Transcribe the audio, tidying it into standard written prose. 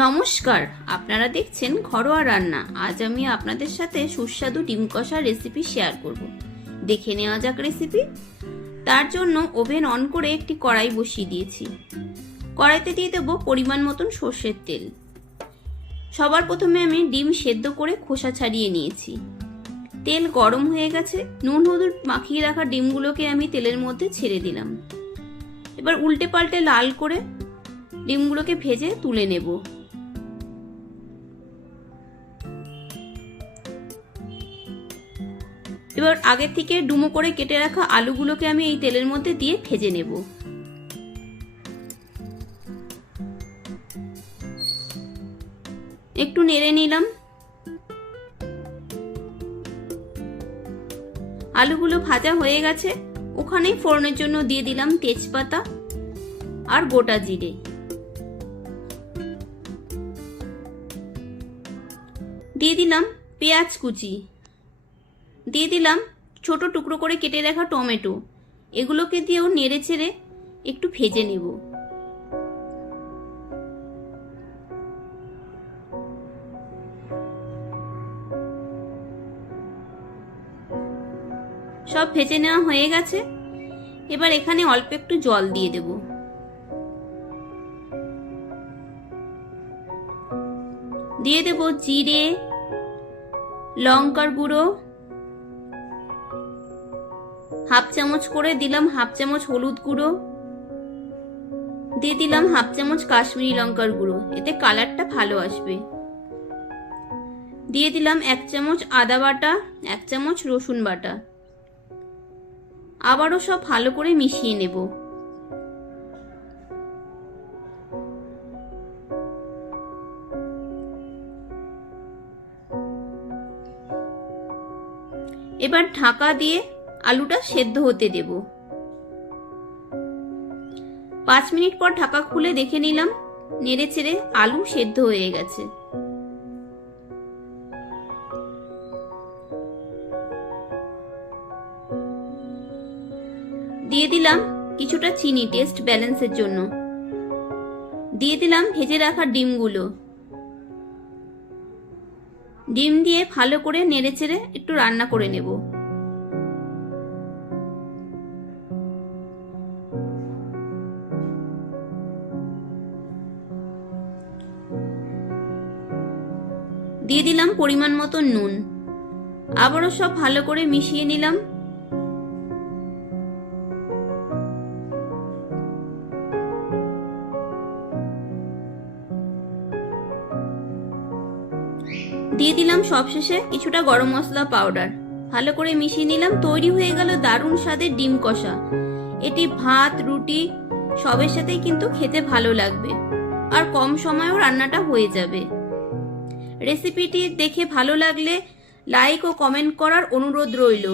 নমস্কার, আপনারা দেখছেন ঘরোয়া রান্না। আজ আমি আপনাদের সাথে সুস্বাদু ডিম কষা রেসিপি শেয়ার করব। দেখে নেওয়া যাক রেসিপি। তার জন্য ওভেন অন করে একটি কড়াই বসিয়ে দিয়েছি। কড়াইতে দিয়ে দেব পরিমাণ মতন সর্ষের তেল। সবার প্রথমে আমি ডিম সেদ্ধ করে খোসা ছাড়িয়ে নিয়েছি। তেল গরম হয়ে গেছে। নুন হলুদ মাখিয়ে রাখা ডিমগুলোকে আমি তেলের মধ্যে ছেড়ে দিলাম। এবার উল্টে পাল্টে লাল করে ডিমগুলোকে ভেজে তুলে নেব। এবার আগে থেকে ডুমো করে কেটে রাখা আলুগুলোকে আমি এই তেলের মধ্যে দিয়ে ভেজে নেব। একটু নেড়ে নিলাম। আলুগুলো ভাজা হয়ে গেছে। ওখানেই ফোড়নের জন্য দিয়ে দিলাম তেজপাতা আর গোটা জিরে। দিয়ে দিলাম পেঁয়াজ কুচি। দিয়ে দিলাম ছোট টুকরো করে কেটে রাখা টমেটো। এগুলোকে দিয়েও নেড়ে চেড়ে একটু ভেজে নেব। সব ভেজে নেওয়া হয়ে গেছে। এবার এখানে অল্প একটু জল দিয়ে দেব। দিয়ে দেব জিরে, লঙ্কার গুঁড়ো, হাফ চামচ করে দিলাম হাফ চামচ হলুদ গুঁড়ো, দিয়ে দিলাম হাফ চামচ কাশ্মীরি লঙ্কার গুঁড়ো, এতে কালারটা ভালো আসবে। দিয়ে দিলাম 1 চামচ আদা বাটা, 1 চামচ রসুন বাটা। আবারও সব ভালো করে মিশিয়ে নেব। এবার ঢাকা দিয়ে আলুটা সেদ্ধ হতে দেব। 5 মিনিট পর ঢাকা খুলে দেখে নিলাম, নেড়ে চেড়ে আলু সেদ্ধ হয়ে গেছে। দিয়ে দিলাম কিছুটা চিনি টেস্ট ব্যালেন্সের জন্য। দিয়ে দিলাম ভেজে রাখা ডিমগুলো। ডিম দিয়ে ভালো করে নেড়ে চেড়ে একটু রান্না করে নেব। দিয়ে দিলাম পরিমাণ মতো নুন। আবারও সব ভালো করে মিশিয়ে নিলাম। দিয়ে দিলাম সবশেষে কিছুটা গরম মশলা পাউডার। ভালো করে মিশিয়ে নিলাম। তৈরি হয়ে গেল দারুণ স্বাদের ডিম কষা। এটি ভাত, রুটি সবের সাথেই কিন্তু খেতে ভালো লাগবে, আর কম সময়েও রান্নাটা হয়ে যাবে। রেসিপিটি দেখে ভালো লাগলে লাইক ও কমেন্ট করার অনুরোধ রইল।